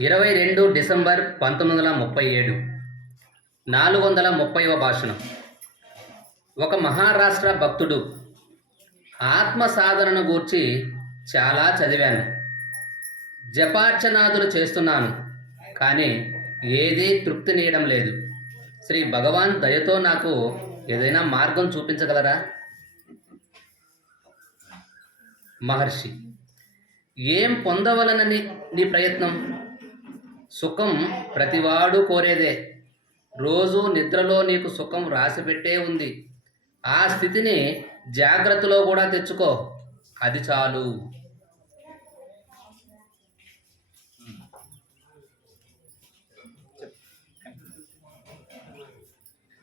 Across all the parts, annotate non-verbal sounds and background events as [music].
ఇరవై రెండు డిసెంబర్ పంతొమ్మిది వందల ముప్పై ఏడు. నాలుగు వందల ముప్పైవ భాషణం. ఒక మహారాష్ట్ర భక్తుడు ఆత్మ సాధనను గూర్చి చాలా చదివాను. జపార్చనాదులు చేస్తున్నాను కానీ ఏదీ తృప్తినీయడం లేదు. శ్రీ భగవాన్ దయతో నాకు ఏదైనా మార్గం చూపించగలరా? మహర్షి ఏం పొందవలనని నీ ప్రయత్నం? సుఖం ప్రతివాడు కోరేదే. రోజు నిద్రలో నీకు సుఖం రాసిపెట్టే ఉంది. ఆ స్థితిని జాగ్రత్తలో కూడా తెచ్చుకో. అది చాలు.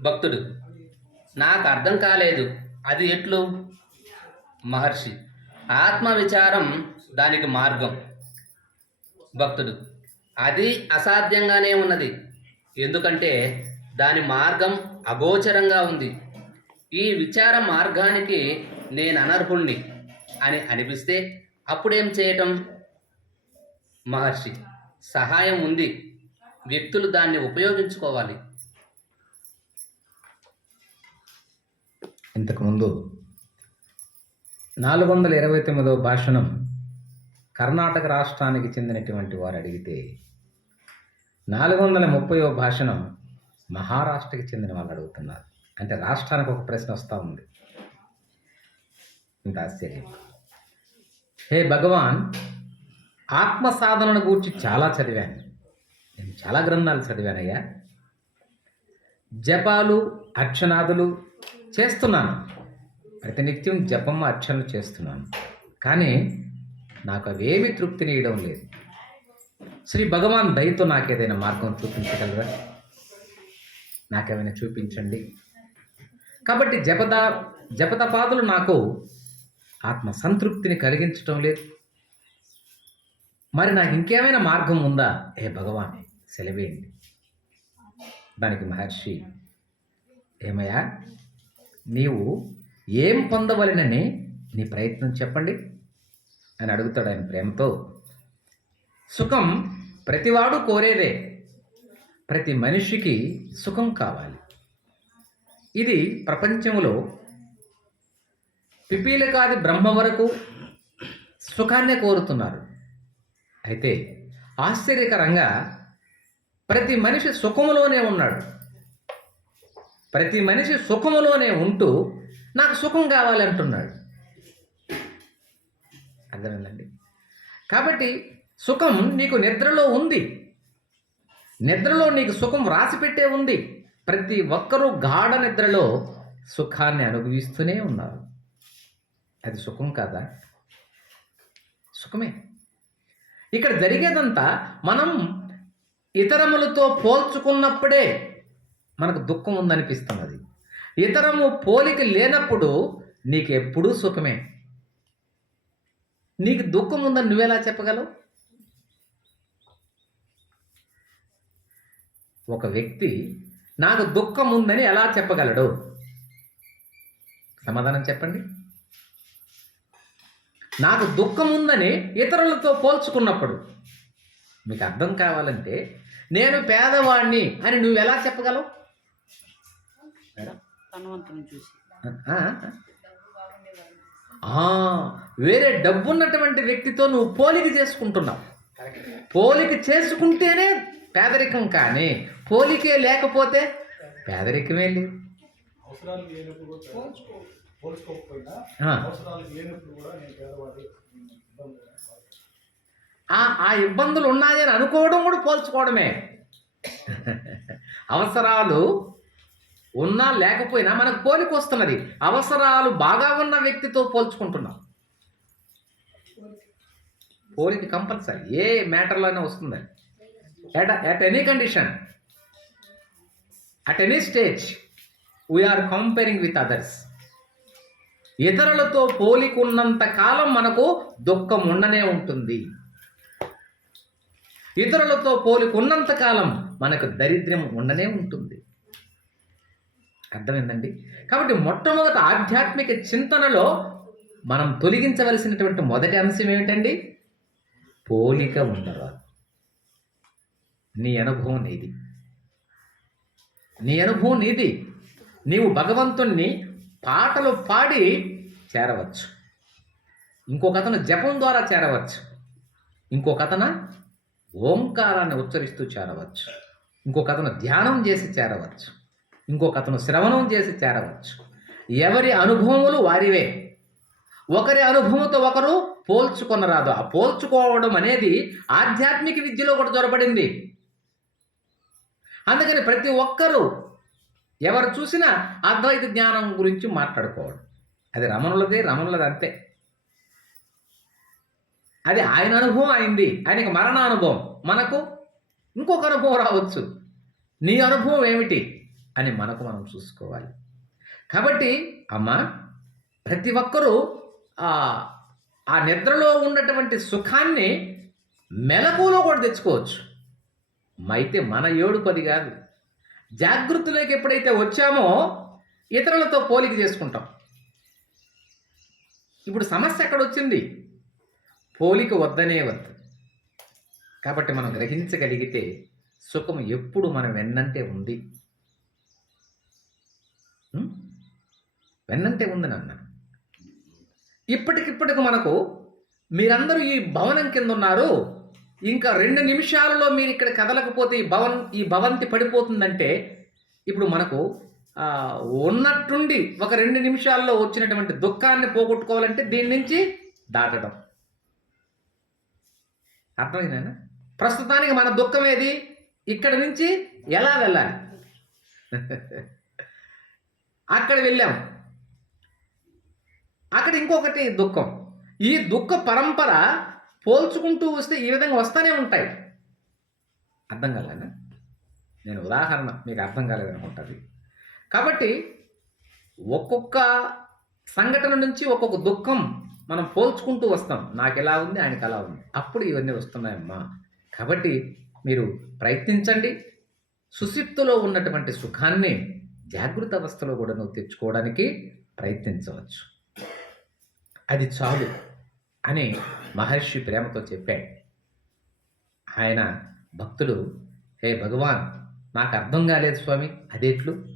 భక్తుడు నాకు అర్థం కాలేదు. అది ఎట్లు? మహర్షి ఆత్మ విచారం దానికి మార్గం. భక్తుడు అది అసాధ్యంగానే ఉన్నది. ఎందుకంటే దాని మార్గం అగోచరంగా ఉంది. ఈ విచార మార్గానికి నేను అనర్హుణ్ణి అని అనిపిస్తే అప్పుడేం చేయటం? మహర్షి సహాయం ఉంది. వ్యక్తులు దాన్ని ఉపయోగించుకోవాలి. ఇంతకుముందు నాలుగు వందల ఇరవై తొమ్మిదవ భాషణం కర్ణాటక రాష్ట్రానికి చెందినటువంటి వారు అడిగితే నాలుగు వందల ముప్పైవ భాషను మహారాష్ట్రకి చెందిన వాళ్ళు అడుగుతున్నారు. అంటే రాష్ట్రానికి ఒక ప్రశ్న వస్తూ ఉంది. ఇంత ఆశ్చర్యం. హే భగవాన్ ఆత్మ సాధనను గూర్చి చాలా చదివాను. నేను చాలా గ్రంథాలు చదివానయ్యా. జపాలు అర్చనాదులు చేస్తున్నాను. ప్రతినిత్యం జపం అర్చనలు చేస్తున్నాను. కానీ నాకు అవేమి తృప్తినియడం లేదు. శ్రీ భగవాన్ దయతో నాకు ఏదైనా మార్గం చూపించగలరా? నాకేమైనా చూపించండి. కాబట్టి జపద జపతపాదులు నాకు ఆత్మ సంతృప్తిని కలిగించటం లేదు. మరి నాకు ఇంకేమైనా మార్గం ఉందా? ఏ భగవాన్ సెలవేయండి. దానికి మహర్షి ఏమయ్యా నీవు ఏం పొందవలనని నీ ప్రయత్నం చెప్పండి. అని అడుగుతాడు ఆయన ప్రేమతో. సుఖం ప్రతివాడు కోరేదే. ప్రతి మనిషికి సుఖం కావాలి. ఇది ప్రపంచంలో పిపీలకాది బ్రహ్మ వరకు సుఖాన్నే కోరుతున్నారు. అయితే ఆశ్చర్యకరంగా ప్రతి మనిషి సుఖములోనే ఉన్నాడు. ప్రతి మనిషి సుఖములోనే ఉంటూ నాకు సుఖం కావాలంటున్నాడు. అర్థమైందండి? కాబట్టి సుఖం నీకు నిద్రలో ఉంది. నిద్రలో నీకు సుఖం రాసిపెట్టే ఉంది. ప్రతి ఒక్కరూ గాఢ నిద్రలో సుఖాన్ని అనుభవిస్తూనే ఉన్నారు. అది సుఖం కాదా? సుఖమే. ఇక్కడ జరిగేదంతా మనం ఇతరములతో పోల్చుకున్నప్పుడే మనకు దుఃఖం ఉందనిపిస్తున్నది. ఇతరము పోలిక లేనప్పుడు నీకు ఎప్పుడూ సుఖమే. నీకు దుఃఖం ఉందని నువ్వెలా చెప్పగలవు? ఒక వ్యక్తి నాకు దుఃఖం ఉందని ఎలా చెప్పగలడు? సమాధానం చెప్పండి. నాకు దుఃఖం ఉందని ఇతరులతో పోల్చుకున్నప్పుడు మీకు అర్థం కావాలంటే నేను పేదవాణ్ణి అని నువ్వు ఎలా చెప్పగలవు చూసి. వేరే డబ్బున్నటువంటి వ్యక్తితో నువ్వు పోలిక చేసుకుంటున్నావు. పోలిక చేసుకుంటేనే పేదరికం కానీ పోలికే లేకపోతే పేదరికమే లేదు. ఆ ఇబ్బందులు ఉన్నాయని అనుకోవడం కూడా పోల్చుకోవడమే. [laughs] అవసరాలు ఉన్నా లేకపోయినా మనకు పోలిక వస్తున్నది. అవసరాలు బాగా ఉన్న వ్యక్తితో పోల్చుకుంటున్నాం. పోలిక కంపల్సరీ. ఏ మ్యాటర్లోనే వస్తుంది. At at any condition at any stage we're comparing with others ఇతరులతో పోలికున్నంత కాలం మనకు దుఃఖం ఉండనే ఉంటుంది. ఇతరులతో పోలికున్నంత కాలం మనకు దరిద్రం ఉండనే ఉంటుంది. అర్థమైందండి? కాబట్టి మొట్టమొదట ఆధ్యాత్మిక చింతనలో మనం తొలగించవలసినటువంటి మొదటి అంశం ఏమిటండి? పోలిక ఉండరాదు. నీ అనుభవం నీది. నీ అనుభవం నీది. నీవు భగవంతుణ్ణి పాటలు పాడి చేరవచ్చు. ఇంకొక అతను జపం ద్వారా చేరవచ్చు. ఇంకొక అతన ఓంకారాన్ని ఉచ్చరిస్తూ చేరవచ్చు. ఇంకొక అతను ధ్యానం చేసి చేరవచ్చు. ఇంకొక అతను శ్రవణం చేసి చేరవచ్చు. ఎవరి అనుభవములు వారివే. ఒకరి అనుభవంతో ఒకరు పోల్చుకొనరాదు. ఆ పోల్చుకోవడం అనేది ఆధ్యాత్మిక విద్యలో కూడా దొరబడింది అందుకని ప్రతి ఒక్కరూ ఎవరు చూసినా అద్వైత జ్ఞానం గురించి మాట్లాడుకోవడం. అది రమణులదే రమణులది అంతే. అది ఆయన అనుభవం అయింది. ఆయనకి మరణ అనుభవం మనకు ఇంకొక అనుభవం రావచ్చు. నీ అనుభవం ఏమిటి? అని మనకు మనం చూసుకోవాలి. కాబట్టి అమ్మ ప్రతి ఒక్కరూ ఆ నిద్రలో ఉన్నటువంటి సుఖాన్ని మెలకువలో కూడా తెచ్చుకోవచ్చు. అయితే మన ఏడు పది కాదు. జాగృతిలోకి ఎప్పుడైతే వచ్చామో ఇతరులతో పోలిక చేసుకుంటాం. ఇప్పుడు సమస్య ఎక్కడ వచ్చింది? పోలిక వద్దనే వద్దు. కాబట్టి మనం గ్రహించగలిగితే సుఖం ఎప్పుడు మనం వెన్నంటే ఉంది. వెన్నంటే ఉంది నాన్న. ఇప్పటికిప్పటికి మనకు మీరందరూ ఈ భవనం కింద ఉన్నారు ఇంకా రెండు నిమిషాలలో మీరు ఇక్కడ కదలకపోతే ఈ భవన్ ఈ భవంతి పడిపోతుందంటే ఇప్పుడు మనకు ఉన్నట్టుండి ఒక రెండు నిమిషాల్లో వచ్చినటువంటి దుఃఖాన్ని పోగొట్టుకోవాలంటే దీని నుంచి దాటడం. అర్థమైందా ప్రస్తుతానికి మన దుఃఖం ఏది? ఇక్కడి నుంచి ఎలా వెళ్ళాలి? అక్కడ వెళ్ళాం. అక్కడ ఇంకొకటి దుఃఖం. ఈ దుఃఖ పరంపర పోల్చుకుంటూ వస్తే ఈ విధంగా వస్తూనే ఉంటాయి. అర్థం కాలేనా నేను ఉదాహరణ మీకు అర్థం కాలేదనుకుంటుంది. కాబట్టి ఒక్కొక్క సంఘటన నుంచి ఒక్కొక్క దుఃఖం మనం పోల్చుకుంటూ వస్తాం. నాకు ఎలా ఉంది? ఆయనకి ఎలా ఉంది? అప్పుడు ఇవన్నీ వస్తున్నాయమ్మా. కాబట్టి మీరు ప్రయత్నించండి. సుశిప్తులో ఉన్నటువంటి సుఖాన్ని జాగృత అవస్థలో కూడా నువ్వు తెచ్చుకోవడానికి ప్రయత్నించవచ్చు. అది చాలు అని మహర్షి ప్రేమతో చెప్పాడు. ఆయన భక్తుడు హే భగవాన్ నాకు అర్థం కాలేదు స్వామి అదేట్లు?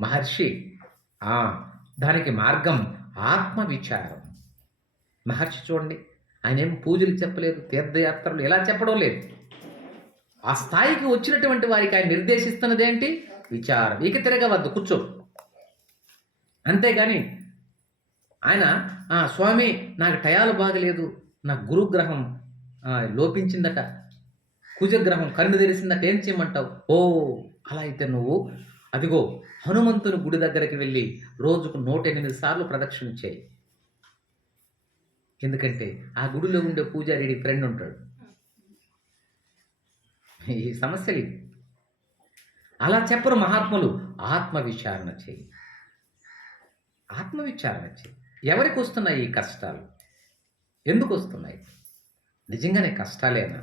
మహర్షి "ఆ, దానికి మార్గం ఆత్మవిచారం. మహర్షి చూడండి ఆయన ఏం పూజలు చెప్పలేదు తీర్థయాత్రలు ఎలా చెప్పడం లేదు. ఆ స్థాయికి వచ్చినటువంటి వారికి ఆయన నిర్దేశిస్తున్నదేంటి? విచారం. ఇక తిరగవద్దు కూర్చో. అంతేగాని ఆయన "ఆ, స్వామి నాకు టయాలు బాగలేదు. నా గురుగ్రహం లోపించిందట. కుజగ్రహం కన్ను తెరిసిందట. ఏం చేయమంటావు? ఓ అలా అయితే నువ్వు అదిగో హనుమంతుని గుడి దగ్గరికి వెళ్ళి రోజుకు నూట ఎనిమిది సార్లు ప్రదక్షిణ చేయి. ఎందుకంటే ఆ గుడిలో ఉండే పూజారి ఫ్రెండ్ ఉంటాడు. ఈ సమస్యలు ఇవి. అలా చెప్పరు మహాత్ములు ఆత్మ విచారణ చేయి. ఆత్మ విచారణ చేయి. ఎవరికి వస్తున్నాయి ఈ కష్టాలు? ఎందుకు వస్తున్నాయి? నిజంగానే కష్టాలేనా?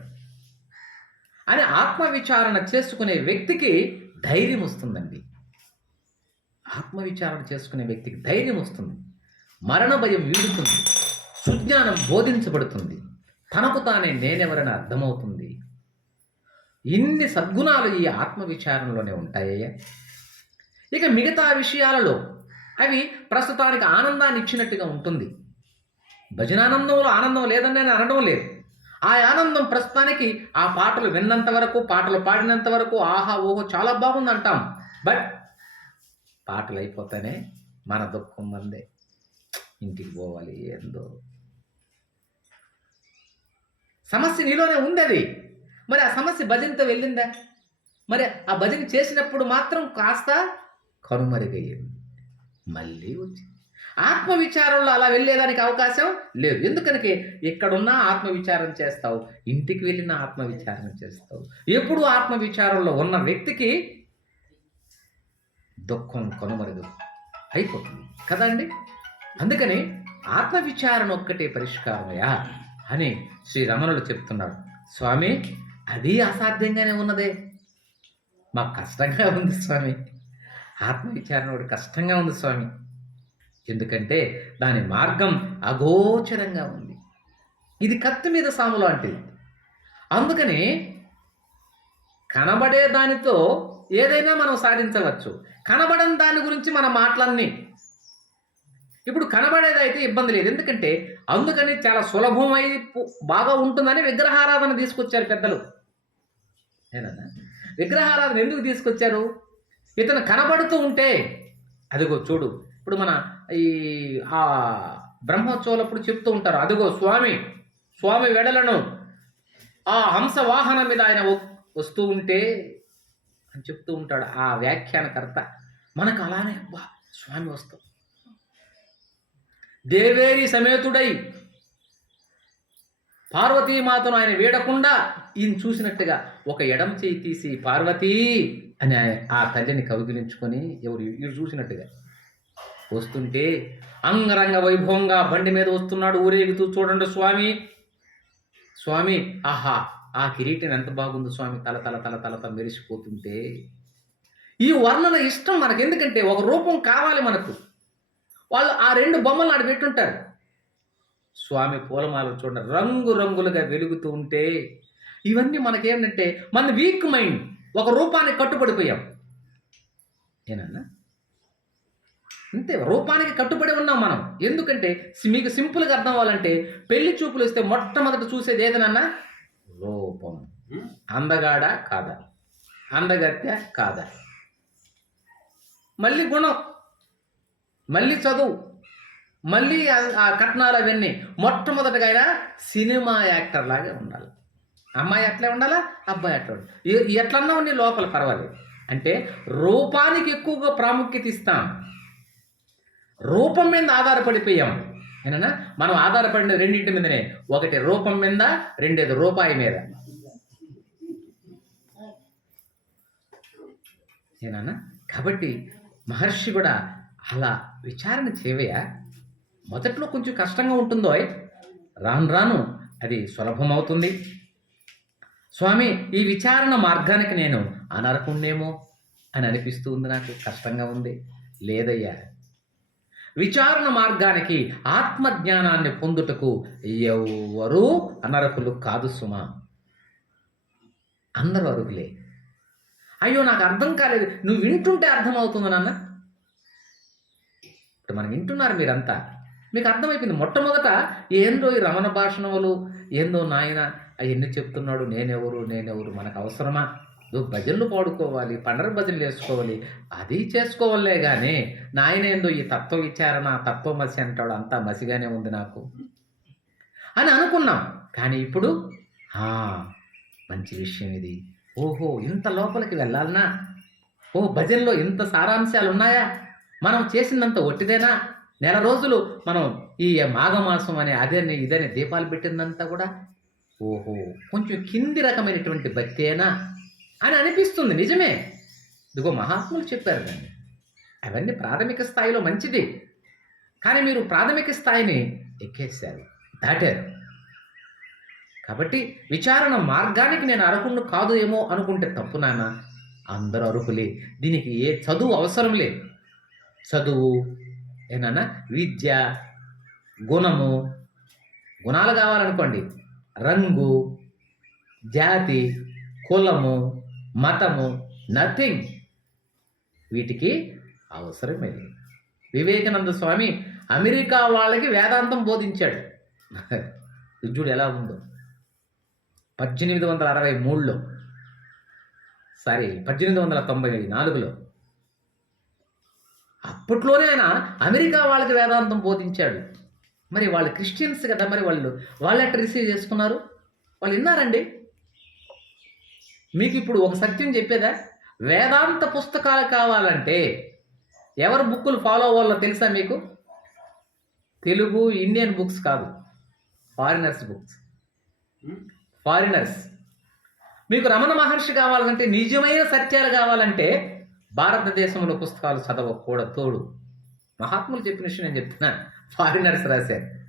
అని ఆత్మ విచారణ చేసుకునే వ్యక్తికి ధైర్యం వస్తుందండి. ఆత్మ విచారణ చేసుకునే వ్యక్తికి ధైర్యం వస్తుంది. మరణ భయం వీడుతుంది. సుజ్ఞానం బోధించబడుతుంది. తనకు తానే నేనెవరని అర్థమవుతుంది. ఇన్ని సద్గుణాలు ఈ ఆత్మవిచారంలోనే ఉంటాయ్యా ఇక మిగతా విషయాలలో అవి ప్రస్తుతానికి ఆనందాన్ని ఇచ్చినట్టుగా ఉంటుంది. భజనానందంలో ఆనందం లేదని నేను అనడం లేదు. ఆ ఆనందం ప్రస్తుతానికి ఆ పాటలు విన్నంత వరకు పాటలు పాడినంత వరకు ఆహా ఓహో చాలా బాగుంది అంటాం. బట్ పాటలు అయిపోతేనే మన దుఃఖం మందే. ఇంటికి పోవాలి ఏందో. సమస్య నీలోనే ఉంది అది మరి ఆ సమస్య భజనతో వెళ్ళిందా? మరి ఆ భజన చేసినప్పుడు మాత్రం కాస్త కనుమరుగయ్యింది. మళ్ళీ వచ్చింది. ఆత్మవిచారంలో అలా వెళ్ళేదానికి అవకాశం లేదు. ఎందుకనకి? ఎక్కడున్నా ఆత్మవిచారం చేస్తావు ఇంటికి వెళ్ళిన ఆత్మవిచారం చేస్తావు. ఎప్పుడు ఆత్మవిచారంలో ఉన్న వ్యక్తికి దుఃఖం కనుమరుగు అయిపోతుంది. కదండి? అందుకని ఆత్మవిచారణ ఒక్కటే పరిష్కారమయ్యా అని శ్రీ రమణులు చెప్తున్నారు. స్వామి అది అసాధ్యంగానే ఉన్నదే. మాకు కష్టంగా ఉంది స్వామి. ఆత్మవిచారణ ఒకటి కష్టంగా ఉంది స్వామి. ఎందుకంటే దాని మార్గం అగోచరంగా ఉంది. ఇది కత్తి మీద సాము లాంటిది. అందుకని కనబడే దానితో ఏదైనా మనం సాధించవచ్చు. కనబడని దాని గురించి మన మాటలన్నీ ఇప్పుడు కనబడేదైతే ఇబ్బంది లేదు. ఎందుకంటే అందుకని చాలా సులభమై బాగా ఉంటుందని విగ్రహారాధన తీసుకొచ్చారు పెద్దలు. ఏదన్నా? విగ్రహారాధన ఎందుకు తీసుకొచ్చారు? ఇతను కనబడుతూ ఉంటే అదిగో చూడు ఇప్పుడు మన ఈ ఆ బ్రహ్మోత్సవాలప్పుడు చెప్తూ ఉంటారు అదిగో స్వామి స్వామి వెడలను ఆ హంస వాహనం మీద ఆయన వస్తూ ఉంటే అని చెప్తూ ఉంటాడు ఆ వ్యాఖ్యానకర్త. మనకు అలానే అబ్బా స్వామి వస్తాం. దేవేరి సమేతుడై పార్వతీమాతను ఆయన వీడకుండా ఈయన చూసినట్టుగా ఒక ఎడం చేయి తీసి పార్వతీ అని ఆ- తల్లిని కౌగిలించుకొని ఎవరు ఇటు చూసినట్టుగా వస్తుంటే అంగరంగ వైభవంగా బండి మీద వస్తున్నాడు ఊరేగుతూ చూడండి స్వామి స్వామి ఆహా ఆ కిరీటం ఎంత బాగుందో స్వామి. తల తల తల తల తల మెరిసిపోతుంటే ఈ వర్ణన ఇష్టం మనకు ఎందుకంటే ఒక రూపం కావాలి మనకు. వాళ్ళు ఆ రెండు బొమ్మలు నాడు పెట్టుంటారు. స్వామి పూలమాల చూడండి రంగు రంగులుగా వెలుగుతూ ఉంటే ఇవన్నీ మనకేంటంటే మన వీక్ మైండ్ ఒక రూపానికి కట్టుబడిపోయాం. ఏనన్నా? అంతే రూపానికి కట్టుబడి ఉన్నాం మనం. ఎందుకంటే మీకు సింపుల్గా అర్థం అవ్వాలంటే పెళ్ళి చూపులు వస్తే మొట్టమొదట చూసేది ఏదనన్నా? రూపం. అందగాడ కాదా? అందగత్య కాదా? మళ్ళీ గుణం. మళ్ళీ చదువు. మళ్ళీ ఆ- కట్నాలు అవన్నీ. మొట్టమొదటిగా ఆయన సినిమా యాక్టర్ లాగే ఉండాలి. అమ్మాయి అట్లే ఉండాలా? అబ్బాయి అట్లా ఉండాలి. ఎట్లన్నా ఉన్నాయి లోపల పర్వాలేదు. అంటే రూపానికి ఎక్కువగా ప్రాముఖ్యత ఇస్తాం. రూపం మీద ఆధారపడిపోయాం. ఏనా మనం ఆధారపడిన రెండింటి మీదనే. ఒకటి రూపం మీద రెండేది రూపాయి మీద. ఏనా కాబట్టి మహర్షి కూడా అలా విచారణ చేయవయా మొదట్లో కొంచెం కష్టంగా ఉంటుందో రాను రాను అది సులభమవుతుంది. స్వామి ఈ విచారణ మార్గానికి నేను అనరకుండేమో అని అనిపిస్తూ ఉంది నాకు. కష్టంగా ఉంది. లేదయ్యా. విచారణ మార్గానికి ఆత్మజ్ఞానాన్ని పొందుటకు ఎవరూ అనరకులు కాదు సుమా. అందరూ అరుగులే. అయ్యో నాకు అర్థం కాలేదు. నువ్వు వింటుంటే అర్థమవుతుంది నాన్న. మనం వింటున్నారు మీరంతా. మీకు అర్థమైపోయింది. మొట్టమొదట ఏందో ఈ రమణ భాషణములు ఏందో నాయన అవన్నీ చెప్తున్నాడు. నేనెవరు నేనెవరు మనకు అవసరమా? నువ్వు భజనలు పాడుకోవాలి పండర భజనలు వేసుకోవాలి. అది చేసుకోవాలే కానీ నాయన ఏందో ఈ తత్వ విచారణ తత్వ మసి అంటాడు. అంతా మసిగానే ఉంది నాకు. అని అనుకున్నాం. కానీ ఇప్పుడు మంచి విషయం ఇది. ఓహో ఇంత లోపలికి వెళ్ళాలనా? ఓ భజనలో ఇంత సారాంశాలు ఉన్నాయా మనం చేసిందంత ఒట్టిదేనా నెల రోజులు మనం ఈ మాఘమాసం అనే అదని ఇదని దీపాలు పెట్టిందంతా కూడా ఓహో కొంచెం కింది రకమైనటువంటి భక్తేనా అని అనిపిస్తుంది. నిజమే. ఇదిగో మహాత్ములు చెప్పారు దాన్ని. అవన్నీ ప్రాథమిక స్థాయిలో మంచిది. కానీ మీరు ప్రాథమిక స్థాయిని ఎక్కేశారు దాటారు. కాబట్టి విచారణ మార్గానికి నేను అరకుండా కాదు ఏమో అనుకుంటే తప్పు నాన్న. అందరూ అరుకులే దీనికి ఏ చదువు అవసరం లేదు. చదువు ఏంటన్నా విద్య గుణము గుణాలు కావాలనుకోండి. రంగు జాతి కులము మతము నథింగ్ వీటికి అవసరమే లేదు వివేకానంద స్వామి అమెరికా వాళ్ళకి వేదాంతం బోధించాడు. [laughs] చూడు ఎలా ఉందో. పద్దెనిమిది వందల అరవై మూడులో సారీ పద్దెనిమిది వందల తొంభై నాలుగులో అప్పట్లోనే ఆయన అమెరికా వాళ్ళకి వేదాంతం బోధించాడు. మరి వాళ్ళు క్రిస్టియన్స్ కదా మరి వాళ్ళు? వాళ్ళు ఎట్లా రిసీవ్ చేసుకున్నారు? వాళ్ళు విన్నారండి? మీకు ఇప్పుడు ఒక సత్యం చెప్పేదా? వేదాంత పుస్తకాలు కావాలంటే ఎవరు బుక్కులు ఫాలో అవ్వాలో తెలుసా మీకు? తెలుగు ఇండియన్ బుక్స్ కాదు. Foreigners books. ఫారినర్స్. మీకు రమణ మహర్షి కావాలంటే నిజమైన సత్యాలు కావాలంటే భారతదేశంలో పుస్తకాలు చదవకూడదు తోడు మహాత్ములు చెప్పిన విషయం నేను చెప్తున్నా. ఫారినర్స్ రాశారు.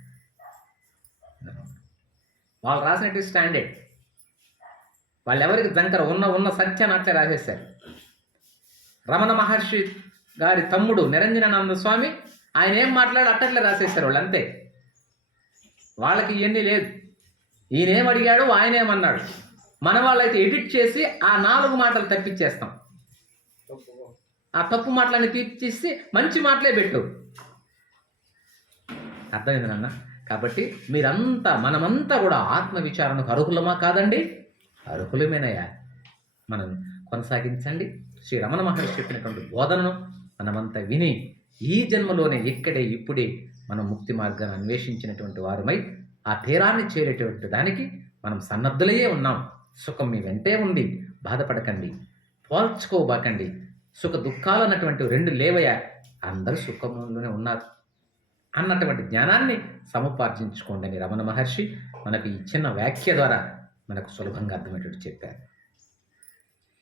వాళ్ళు రాసినట్టు స్టాండర్డ్. వాళ్ళు ఎవరికి దంకర ఉన్న ఉన్న సత్యాన్ని అట్లే రాసేశారు. రమణ మహర్షి గారి తమ్ముడు నిరంజనానంద స్వామి ఆయన ఏం మాట్లాడి అట్టట్లే రాసేశారు వాళ్ళు అంతే. వాళ్ళకి ఇవన్నీ లేదు. ఈయనేం అడిగాడు ఆయనేమన్నాడు మన వాళ్ళైతే ఎడిట్ చేసి ఆ నాలుగు మాటలు తప్పించేస్తాం. ఆ తప్పు మాటలని తీర్చేసి మంచి మాటలే పెట్టు. అర్థమైంది నాన్న? కాబట్టి మీరంతా మనమంతా కూడా ఆత్మ విచారణకు అర్హులమా కాదండి? అర్హులమేనయ్యా. మనం కొనసాగించండి. శ్రీ రమణ మహర్షి చెప్పినటువంటి బోధనను మనమంతా విని ఈ జన్మలోనే ఇక్కడే ఇప్పుడే మనం ముక్తి మార్గాన్ని అన్వేషించినటువంటి వారమై ఆ తీరాన్ని చేరేటువంటి దానికి మనం సన్నద్ధులయ్యే ఉన్నాం. సుఖం మీ వెంటే ఉంది. బాధపడకండి. పోల్చుకోబాకండి. సుఖ దుఃఖాలు అన్నటువంటి రెండు లేవయా అందరూ సుఖంలోనే ఉన్నారు. అన్నటువంటి జ్ఞానాన్ని సముపార్జించుకోండి అని రమణ మహర్షి మనకు ఈ చిన్న వ్యాఖ్య ద్వారా మనకు సులభంగా అర్థమయ్యేటట్టు చెప్పారు.